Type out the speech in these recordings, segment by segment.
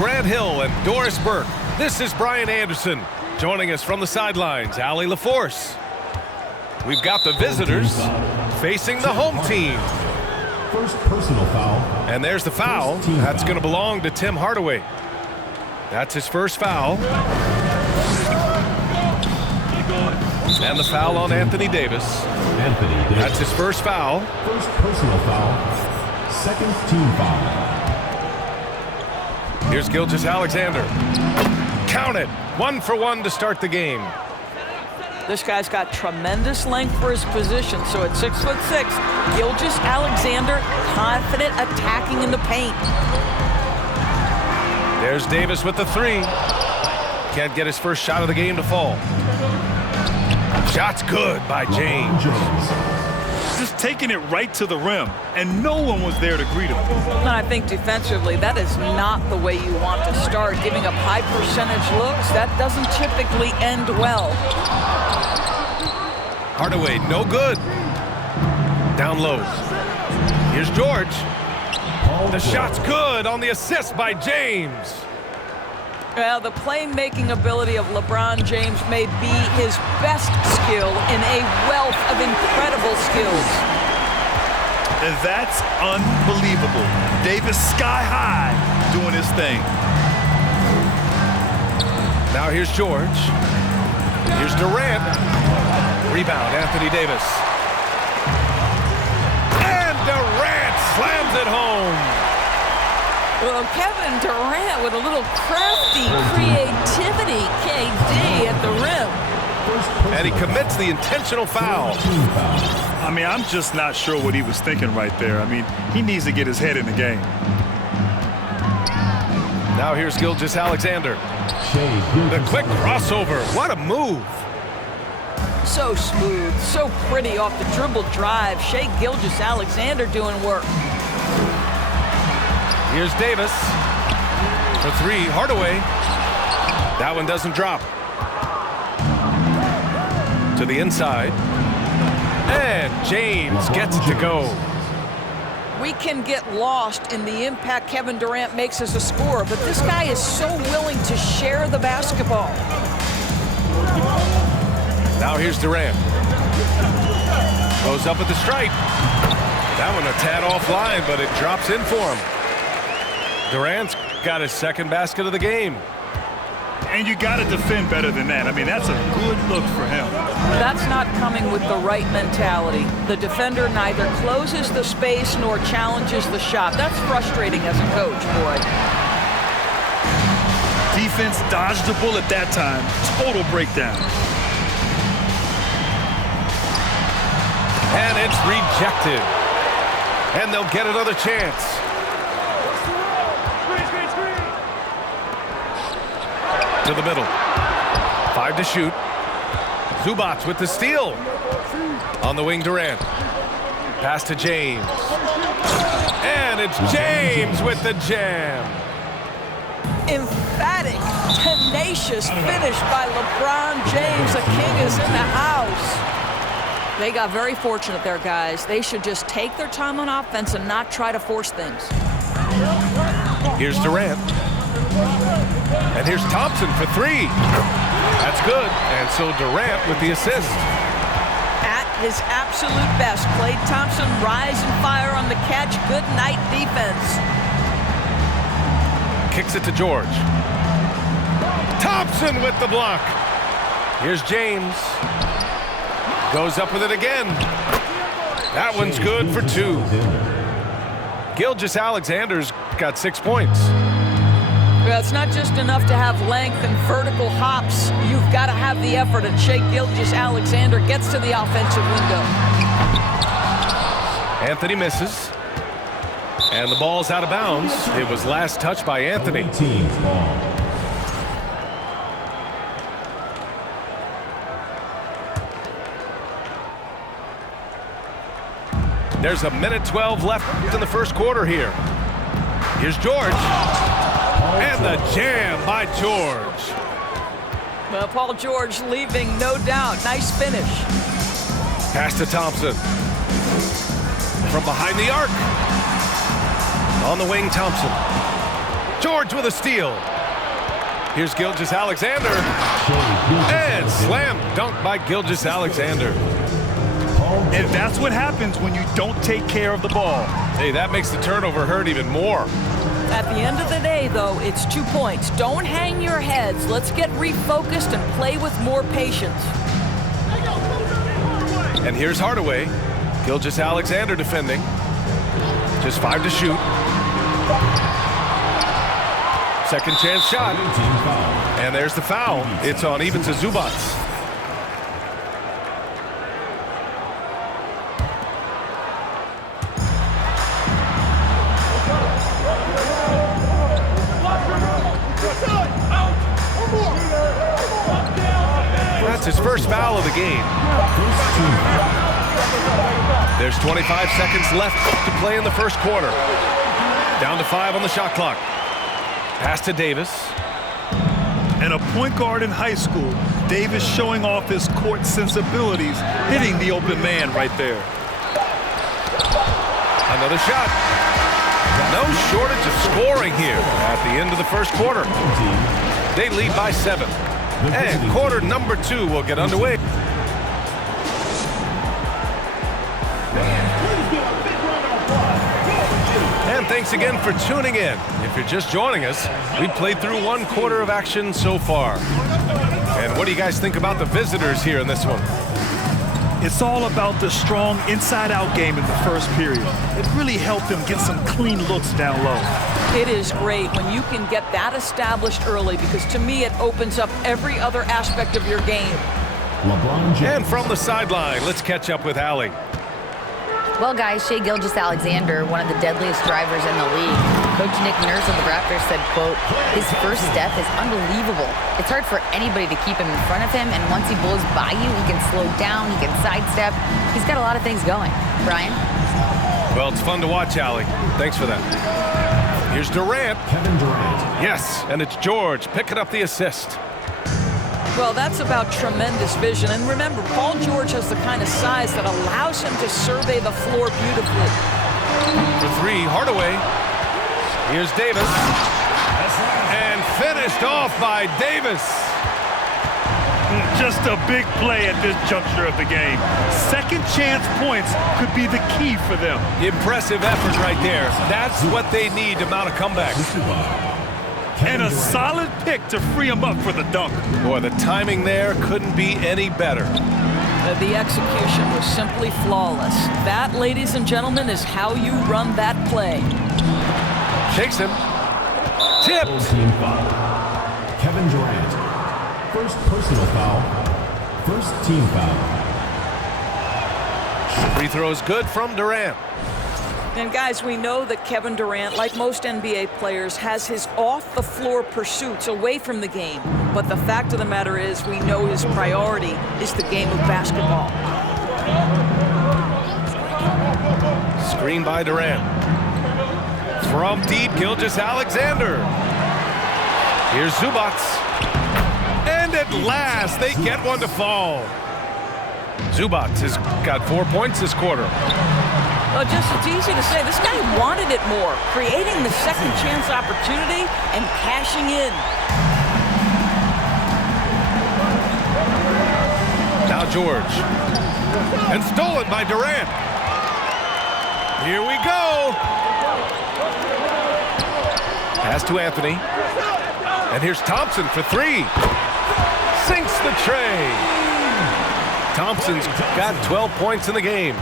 Grant Hill and Doris Burke. This is Brian Anderson. Joining us from the sidelines, Allie LaForce. We've got the visitors facing the home team. First personal foul. And there's the foul. That's going to belong to Tim Hardaway. That's his first foul. And the foul on Anthony Davis. That's his first foul. First personal foul. Second team foul. Here's Gilgeous-Alexander. Count it. 1 for 1 to start the game. This guy's got tremendous length for his position. So at 6'6", Gilgeous-Alexander confident attacking in the paint. There's Davis with the 3. Can't get his first shot of the game to fall. Shot's good by James. Just taking it right to the rim, and no one was there to greet him. And I think defensively, that is not the way you want to start. Giving up high percentage looks, that doesn't typically end well. Hardaway, no good. Down low. Here's George. The shot's good on the assist by James. Well, the playmaking ability of LeBron James may be his best skill in a wealth of incredible skills. And that's unbelievable. Davis sky high doing his thing. Now here's George. Here's Durant. Rebound, Anthony Davis. And Durant slams it home. Well, Kevin Durant with a little crafty creativity, KD at the rim. And he commits the intentional foul. I mean, I'm just not sure what he was thinking right there. I mean, he needs to get his head in the game. Now here's Gilgeous-Alexander. The quick crossover. What a move. So smooth, so pretty off the dribble drive. Shai Gilgeous-Alexander doing work. Here's Davis for 3. Hardaway. That one doesn't drop. To the inside. And James gets it to go. We can get lost in the impact Kevin Durant makes as a scorer, but this guy is so willing to share the basketball. Now here's Durant. Goes up with the stripe. That one a tad offline, but it drops in for him. Durant's got his second basket of the game. And you got to defend better than that. I mean, that's a good look for him. That's not coming with the right mentality. The defender neither closes the space nor challenges the shot. That's frustrating as a coach, boy. Defense dodged the bullet that time. Total breakdown. And it's rejected. And they'll get another chance. To the middle. 5 to shoot. Zubac with the steal. On the wing, Durant. Pass to James. And it's James with the jam. Emphatic, tenacious finish by LeBron James. The king is in the house. They got very fortunate there, guys. They should just take their time on offense and not try to force things. Here's Durant. And here's Thompson for 3. That's good. And so Durant with the assist. At his absolute best, Klay Thompson rise and fire on the catch. Good night defense. Kicks it to George. Thompson with the block. Here's James. Goes up with it again. That one's good for 2. Gilgeous-Alexander's got 6 points. Well, it's not just enough to have length and vertical hops. You've got to have the effort, and Shai Gilgeous-Alexander gets to the offensive window. Anthony misses. And the ball's out of bounds. It was last touched by Anthony. There's a minute 12 left in the first quarter here. Here's George. And the jam by George. Well, Paul George leaving, no doubt. Nice finish. Pass to Thompson. From behind the arc. On the wing, Thompson. George with a steal. Here's Gilgeous-Alexander. And slam dunk by Gilgeous-Alexander. And that's what happens when you don't take care of the ball. Hey, that makes the turnover hurt even more. At the end of the day, though, it's 2 points. Don't hang your heads. Let's get refocused and play with more patience. And here's Hardaway. Gilgeous-Alexander defending. Just 5 to shoot. Second chance shot. And there's the foul. It's on Ivica Zubac. That's his first foul of the game. There's 25 seconds left to play in the first quarter. Down to 5 on the shot clock. Pass to Davis. And a point guard in high school, Davis showing off his court sensibilities, hitting the open man right there. Another shot. No shortage of scoring here at the end of the first quarter. They lead by 7. And quarter number 2 will get underway. And thanks again for tuning in. If you're just joining us, we've played through 1 quarter of action so far. And what do you guys think about the visitors here in this one? It's all about the strong inside-out game in the first period. It really helped them get some clean looks down low. It is great when you can get that established early, because to me it opens up every other aspect of your game. And from the sideline, let's catch up with Allie. Well, guys, Shai Gilgeous-Alexander, one of the deadliest drivers in the league. Coach Nick Nurse of the Raptors said, quote, "His first step is unbelievable. It's hard for anybody to keep him in front of him, and once he blows by you, he can slow down, he can sidestep. He's got a lot of things going." Brian? Well, it's fun to watch, Allie. Thanks for that. Here's Durant. Kevin Durant. Yes, and it's George picking up the assist. Well, that's about tremendous vision. And remember, Paul George has the kind of size that allows him to survey the floor beautifully. For 3, Hardaway. Here's Davis. And finished off by Davis. Just a big play at this juncture of the game. Second chance points could be the key for them. Impressive effort right there. That's what they need to mount a comeback. And a solid pick to free him up for the dunk. Boy, the timing there couldn't be any better. The execution was simply flawless. That, ladies and gentlemen, is how you run that play. Shakes him. Tipped. Team foul. Kevin Durant. First personal foul. First team foul. Free throw is good from Durant. And guys, we know that Kevin Durant, like most NBA players, has his off-the-floor pursuits away from the game. But the fact of the matter is, we know his priority is the game of basketball. Screen by Durant. From deep, Gilgeous-Alexander. Here's Zubac. And at last, they get one to fall. Zubac has got 4 points this quarter. Well, it's easy to say, this guy wanted it more, creating the second chance opportunity and cashing in. Now George. And stolen by Durant. Here we go. Pass to Anthony. And here's Thompson for 3. Sinks the tray. Thompson's got 12 points in the game.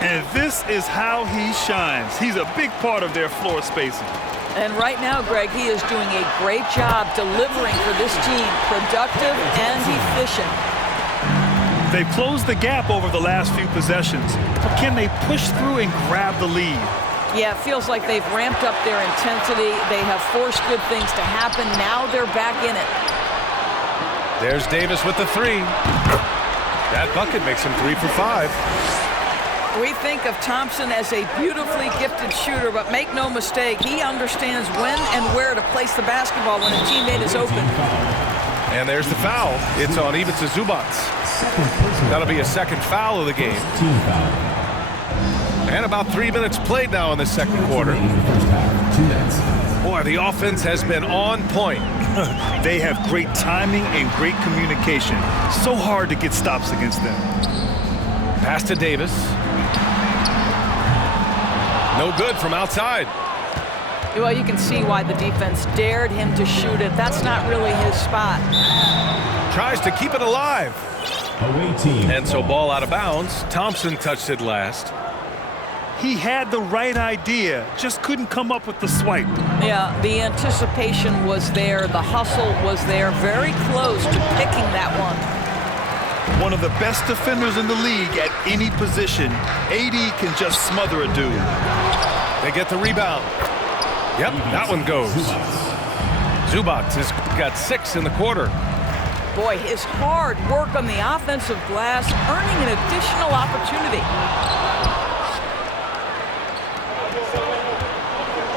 And this is how he shines. He's a big part of their floor spacing. And right now, Greg, he is doing a great job delivering for this team, productive and efficient. They've closed the gap over the last few possessions. But can they push through and grab the lead? Yeah, it feels like they've ramped up their intensity. They have forced good things to happen. Now they're back in it. There's Davis with the 3. That bucket makes him 3 for 5. We think of Thompson as a beautifully gifted shooter, but make no mistake, he understands when and where to place the basketball when a teammate is open. And there's the foul. It's on Ivica Zubac. That'll be a second foul of the game. Team foul. And about 3 minutes played now in the second quarter. First half. 2 minutes. Boy, the offense has been on point. They have great timing and great communication. So hard to get stops against them. Pass to Davis. No good from outside. Well, you can see why the defense dared him to shoot it. That's not really his spot. Tries to keep it alive. Away team. And so ball out of bounds. Thompson touched it last. He had the right idea, just couldn't come up with the swipe. Yeah, the anticipation was there. The hustle was there. Very close to picking that one. One of the best defenders in the league at any position. AD can just smother a dude. They get the rebound. Yep, that one goes. Zubac has got 6 in the quarter. Boy, his hard work on the offensive glass, earning an additional opportunity.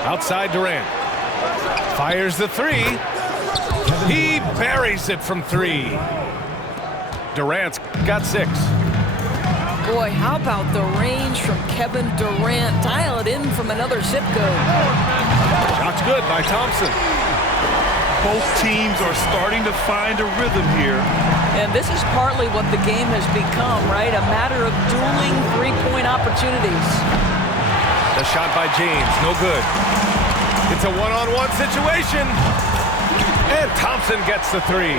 Outside Durant. Fires the 3. He buries it from 3. Durant's got 6. Boy, how about the range from Kevin Durant? Dial it in from another zip code. Shot's good by Thompson. Both teams are starting to find a rhythm here. And this is partly what the game has become, right? A matter of dueling three-point opportunities. The shot by James, no good. It's a one-on-one situation. And Thompson gets the 3.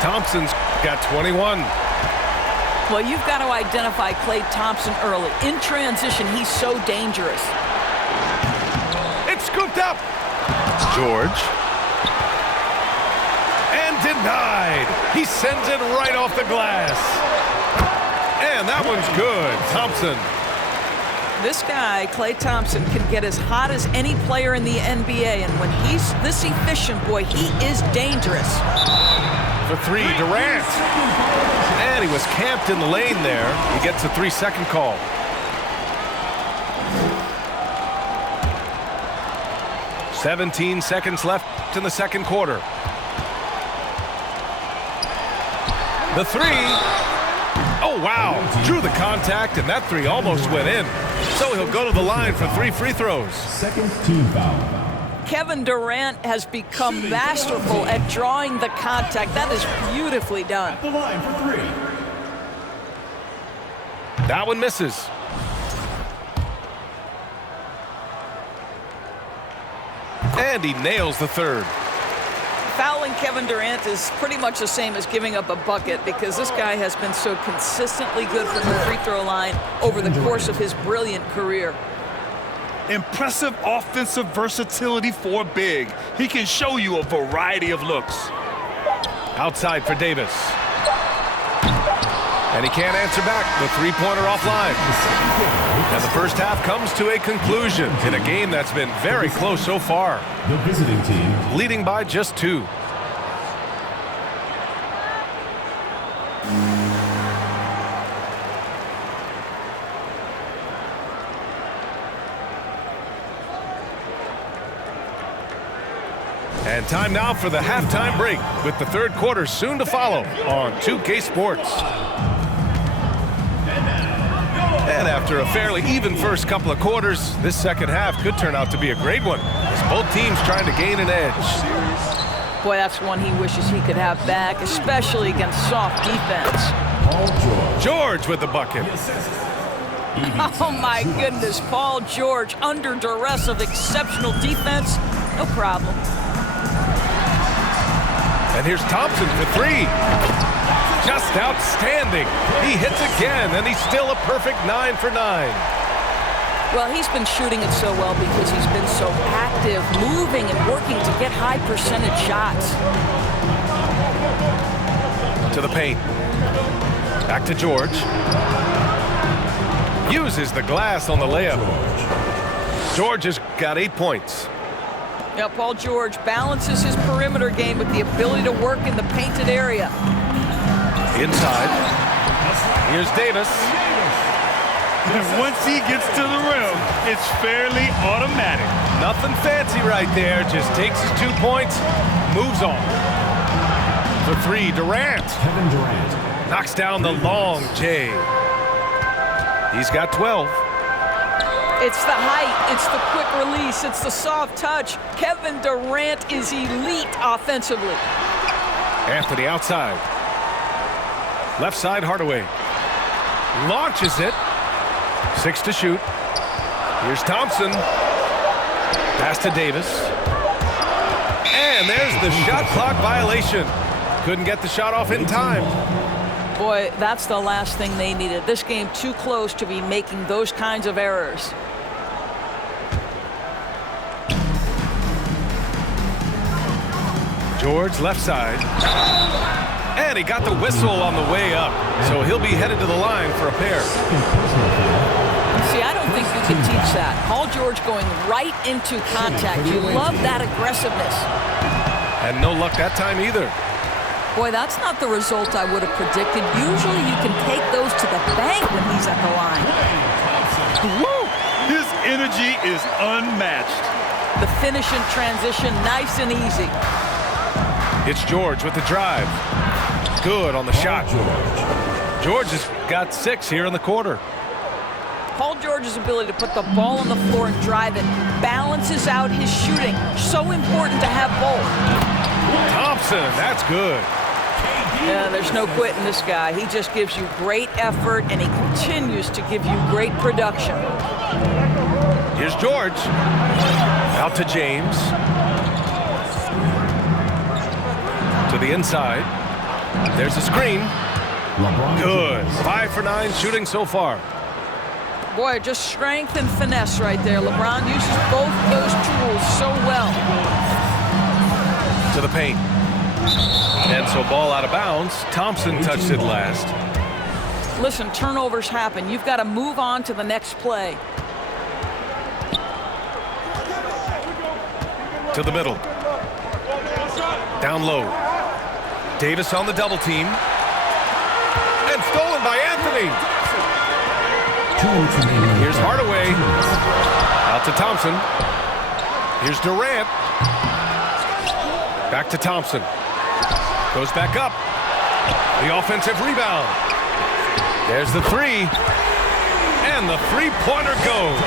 Thompson's got 21. Well, you've got to identify Klay Thompson early. In transition, he's so dangerous. It's scooped up. George. And denied. He sends it right off the glass. And that one's good. Thompson. This guy, Klay Thompson, can get as hot as any player in the NBA. And when he's this efficient, boy, he is dangerous. For 3, Durant. And he was camped in the lane there. He gets a 3-second call. "17 seconds left in the second quarter. The 3. Oh, wow. Drew the contact, and that 3 almost went in. So he'll go to the line for 3 free throws. Second team foul. Kevin Durant has become masterful at drawing the contact. That is beautifully done. The line for 3. That one misses. And he nails the 3rd. Fouling Kevin Durant is pretty much the same as giving up a bucket because this guy has been so consistently good from the free throw line over the course of his brilliant career. Impressive offensive versatility for big. He can show you a variety of looks. Outside for Davis. And he can't answer back. The three-pointer offline. And the first half comes to a conclusion in a game that's been very close so far. The visiting team Leading by just 2. And time now for the halftime break, with the third quarter soon to follow on 2K Sports. And after a fairly even first couple of quarters, this second half could turn out to be a great one, as both teams trying to gain an edge. Boy, that's one he wishes he could have back, especially against soft defense. Paul George. George with the bucket. Oh my goodness, Paul George under duress of exceptional defense. No problem. And here's Thompson for 3. Just outstanding. He hits again, and he's still a perfect 9 for 9. Well, he's been shooting it so well because he's been so active, moving and working to get high percentage shots. To the paint. Back to George. Uses the glass on the layup. George has got 8 points. Now, Paul George balances his perimeter game with the ability to work in the painted area. Inside. Here's Davis. And once he gets to the rim, it's fairly automatic. Nothing fancy right there. Just takes his 2 points, moves on. For 3, Durant. Kevin Durant. Knocks down the long J. He's got 12. It's the height, it's the quick release, it's the soft touch. Kevin Durant is elite offensively. Anthony outside. Left side, Hardaway. Launches it. 6 to shoot. Here's Thompson. Pass to Davis. And there's the shot clock violation. Couldn't get the shot off in time. Boy, that's the last thing they needed. This game too close to be making those kinds of errors. George left side. And he got the whistle on the way up. So he'll be headed to the line for a pair. See, I don't think you can teach that. Paul George going right into contact. You love that aggressiveness. And no luck that time either. Boy, that's not the result I would have predicted. Usually you can take those to the bank when he's at the line. Woo! His energy is unmatched. The finish in transition, nice and easy. It's George with the drive. Good on the shot. George has got 6 here in the quarter. Paul George's ability to put the ball on the floor and drive it balances out his shooting. So important to have both. Thompson, that's good. Yeah, there's no quitting this guy. He just gives you great effort, and he continues to give you great production. Here's George. Out to James. To the inside. There's a screen. Good. 5 for 9 shooting so far. Boy, just strength and finesse right there. LeBron uses both those tools so well. To the paint. And so ball out of bounds. Thompson touched it last. Listen, turnovers happen. You've got to move on to the next play. To the middle. Down low. Davis on the double team. And stolen by Anthony. Here's Hardaway. Out to Thompson. Here's Durant. Back to Thompson. Goes back up. The offensive rebound. There's the 3. And the three-pointer goes.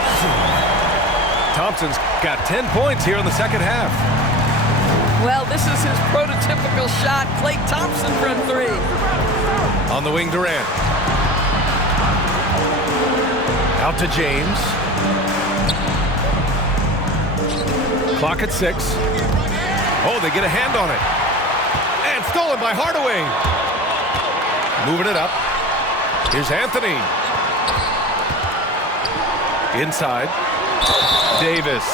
Thompson's got 10 points here in the second half. Well, this is his prototypical shot. Klay Thompson from 3. On the wing, Durant. Out to James. Clock at 6. Oh, they get a hand on it. And stolen by Hardaway. Moving it up. Here's Anthony. Inside. Davis.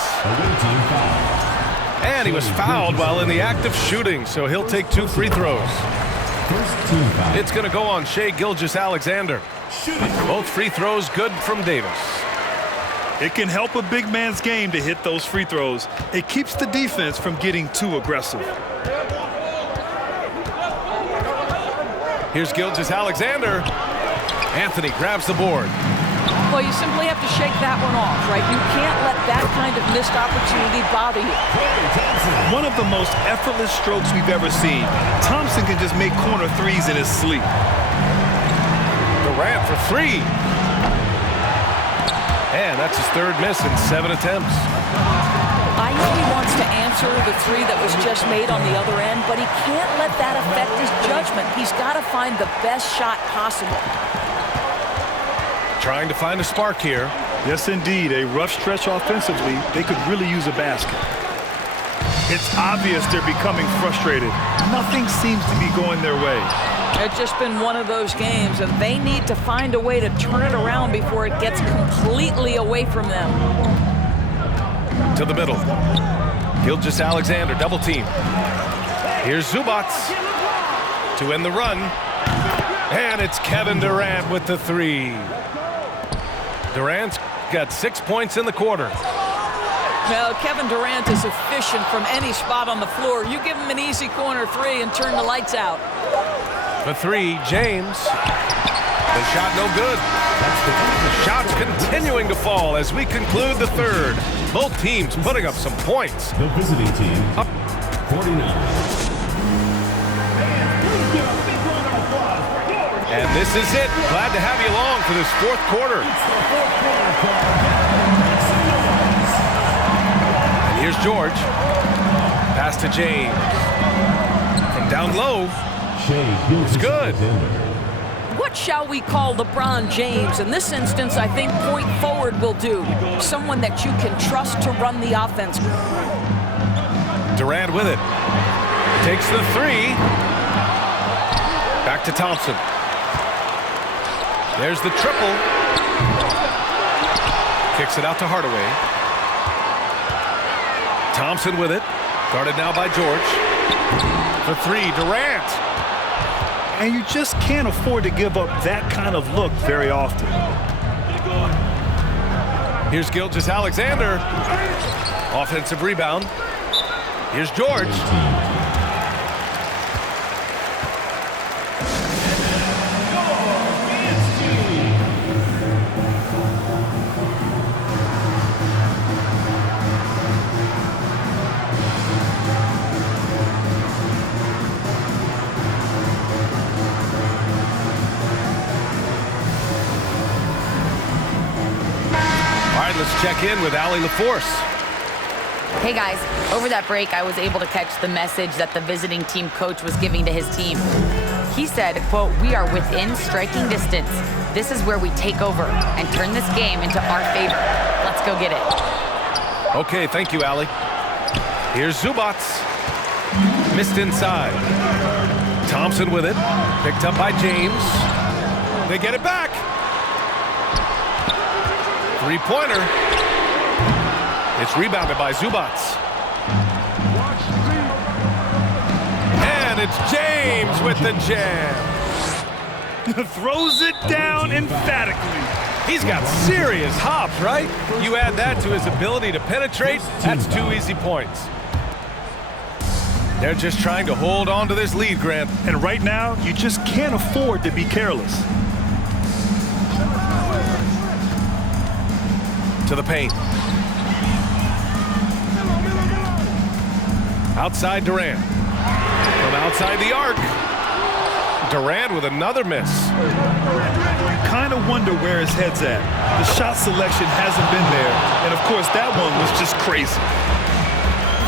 And he was fouled while in the act of shooting, so he'll take 2 free throws. It's going to go on Shai Gilgeous-Alexander. Both free throws good from Davis. It can help a big man's game to hit those free throws. It keeps the defense from getting too aggressive. Here's Gilgeous-Alexander. Anthony grabs the board. Well, you simply have to shake that one off, right? You can't let that kind of missed opportunity bother you. One of the most effortless strokes we've ever seen. Thompson can just make corner threes in his sleep. Durant for 3. And that's his 3rd miss in 7 attempts. I know he wants to answer the 3 that was just made on the other end, but he can't let that affect his judgment. He's got to find the best shot possible. Trying to find a spark here. Yes, indeed. A rough stretch offensively. They could really use a basket. It's obvious they're becoming frustrated. Nothing seems to be going their way. It's just been one of those games, and they need to find a way to turn it around before it gets completely away from them. To the middle. Gilgeous-Alexander double team. Here's Zubac to end the run. And it's Kevin Durant with the 3. Durant's got 6 points in the quarter. Now, Kevin Durant is efficient from any spot on the floor. You give him an easy corner 3 and turn the lights out. For 3, James. The shot no good. The shots continuing to fall as we conclude the 3rd. Both teams putting up some points. The visiting team, Up 49. And this is it. Glad to have you along for this 4th quarter. Here's George. Pass to James. From down low. It's good. What shall we call LeBron James? In this instance, I think point forward will do. Someone that you can trust to run the offense. Durant with it. Takes the three. Back to Thompson. There's the triple. Kicks it out to Hardaway. Thompson with it. Guarded now by George. For three, Durant. And you just can't afford to give up that kind of look very often. Here's Gilgeous-Alexander. Offensive rebound. Here's George. Let's check in with Allie LaForce. Hey guys, over that break, I was able to catch the message that the visiting team coach was giving to his team. He said, quote, "We are within striking distance. This is where we take over and turn this game into our favor. Let's go get it." Okay, thank you, Allie. Here's Zubac. Missed inside. Thompson with it. Picked up by James. They get it back. Three-pointer. It's rebounded by Zubac. And it's James with the jam. Throws it down emphatically. He's got serious hops, right? You add that to his ability to penetrate, that's 2 easy points. They're just trying to hold on to this lead, Grant. And right now, you just can't afford to be careless. To the paint. Outside Durant. From outside the arc. Durant with another miss. Kind of wonder where his head's at. The shot selection hasn't been there. And of course, that one was just crazy.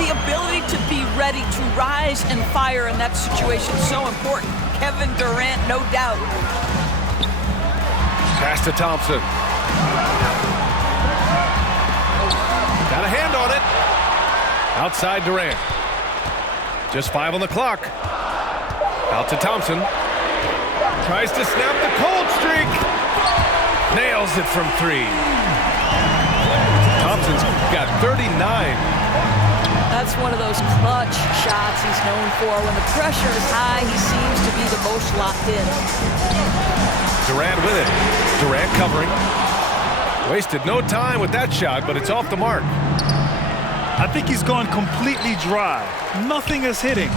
The ability to be ready to rise and fire in that situation is so important. Kevin Durant, no doubt. Pass to Thompson. Got a hand on it. Outside Durant. Just 5 on the clock. Out to Thompson. Tries to snap the cold streak. Nails it from 3. Thompson's got 39. That's one of those clutch shots he's known for. When the pressure is high, he seems to be the most locked in. Durant with it. Durant covering. Wasted no time with that shot, but it's off the mark. I think he's gone completely dry. Nothing is hitting.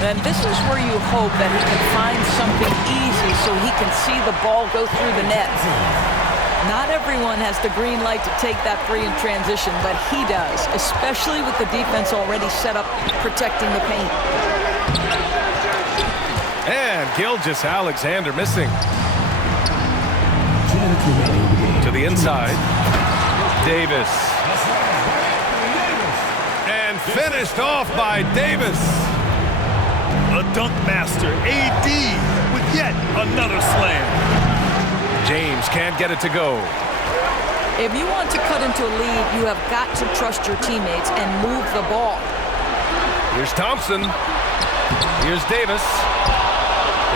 And this is where you hope that he can find something easy so he can see the ball go through the net. Not everyone has the green light to take that 3 in transition, but he does, especially with the defense already set up protecting the paint. And Gilgeous-Alexander missing. To the inside. Davis. And finished off by Davis. A dunk master, AD, with yet another slam. James can't get it to go. If you want to cut into a lead, you have got to trust your teammates and move the ball. Here's Thompson. Here's Davis.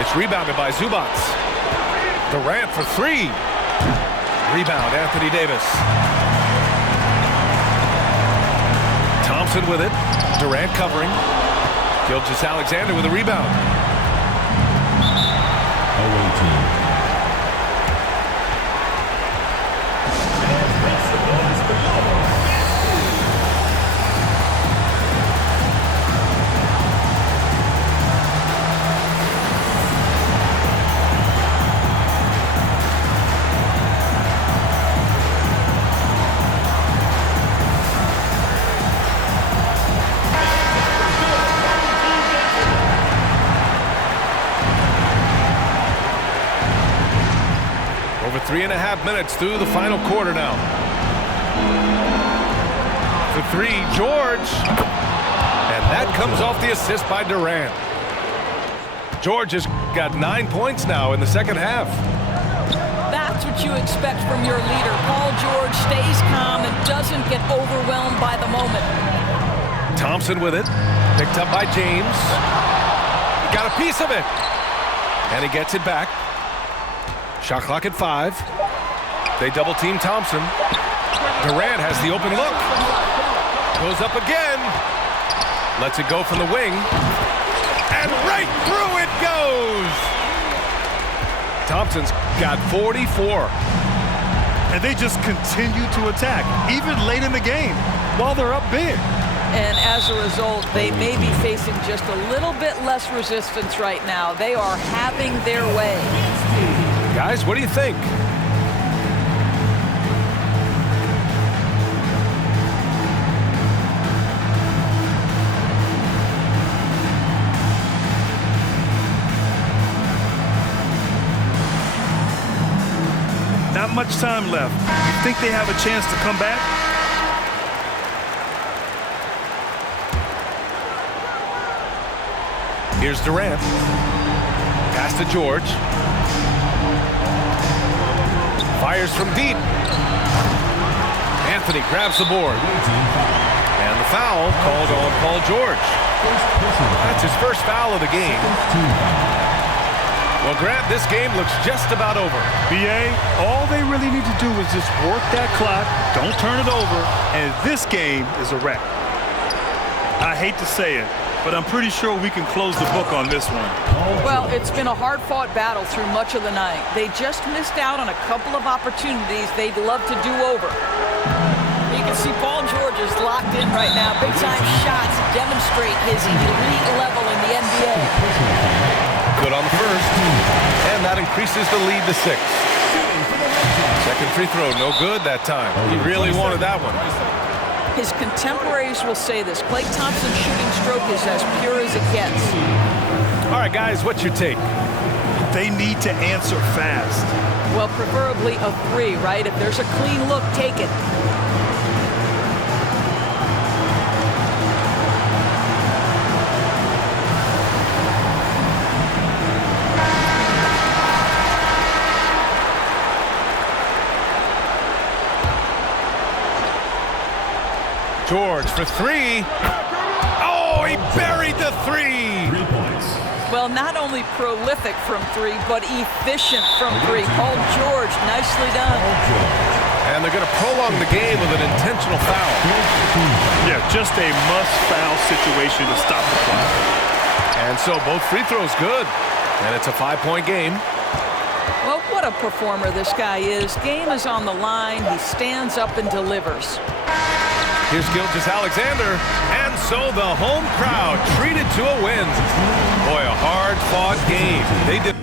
It's rebounded by Zubac. Durant for 3. Rebound, Anthony Davis. Thompson with it. Durant covering. Gilgeous-Alexander with a rebound. Away team. Over 3.5 minutes through the final quarter now. for three, George. And that comes off the assist by Durant. George has got 9 points now in the second half. That's what you expect from your leader. Paul George stays calm and doesn't get overwhelmed by the moment. Thompson with it. Picked up by James. Got a piece of it. And he gets it back. Shot clock at 5. They double team Thompson. Durant has the open look. Goes up again. Lets it go from the wing. And right through it goes. Thompson's got 44. And they just continue to attack, even late in the game, while they're up big. And as a result, they may be facing just a little bit less resistance right now. They are having their way. Guys, what do you think? Not much time left. You think they have a chance to come back? Here's Durant. Pass to George. Fires from deep. Anthony grabs the board. And the foul called on Paul George. That's his first foul of the game. Well, Grant, this game looks just about over. BA, all they really need to do is just work that clock, don't turn it over, and this game is a wrap. I hate to say it, but I'm pretty sure we can close the book on this one. Well, it's been a hard-fought battle through much of the night. They just missed out on a couple of opportunities they'd love to do over. You can see Paul George is locked in right now. Big-time shots demonstrate his elite level in the NBA. Good on the first. And that increases the lead to 6. Second free throw, no good that time. He really wanted that one. His contemporaries will say this. Klay Thompson's shooting stroke is as pure as it gets. All right, guys, what's your take? They need to answer fast. Well, preferably a 3, right? If there's a clean look, take it. George for 3. Oh, he buried the 3. 3 points. Well, not only prolific from 3, but efficient from 3. Paul George, nicely done. And they're going to prolong the game with an intentional foul. Yeah, just a must-foul situation to stop the clock. And so both free throws good. And it's a 5-point game. Well, what a performer this guy is. Game is on the line. He stands up and delivers. Here's Gilgeous-Alexander, and so the home crowd treated to a win. Boy, a hard-fought game. They did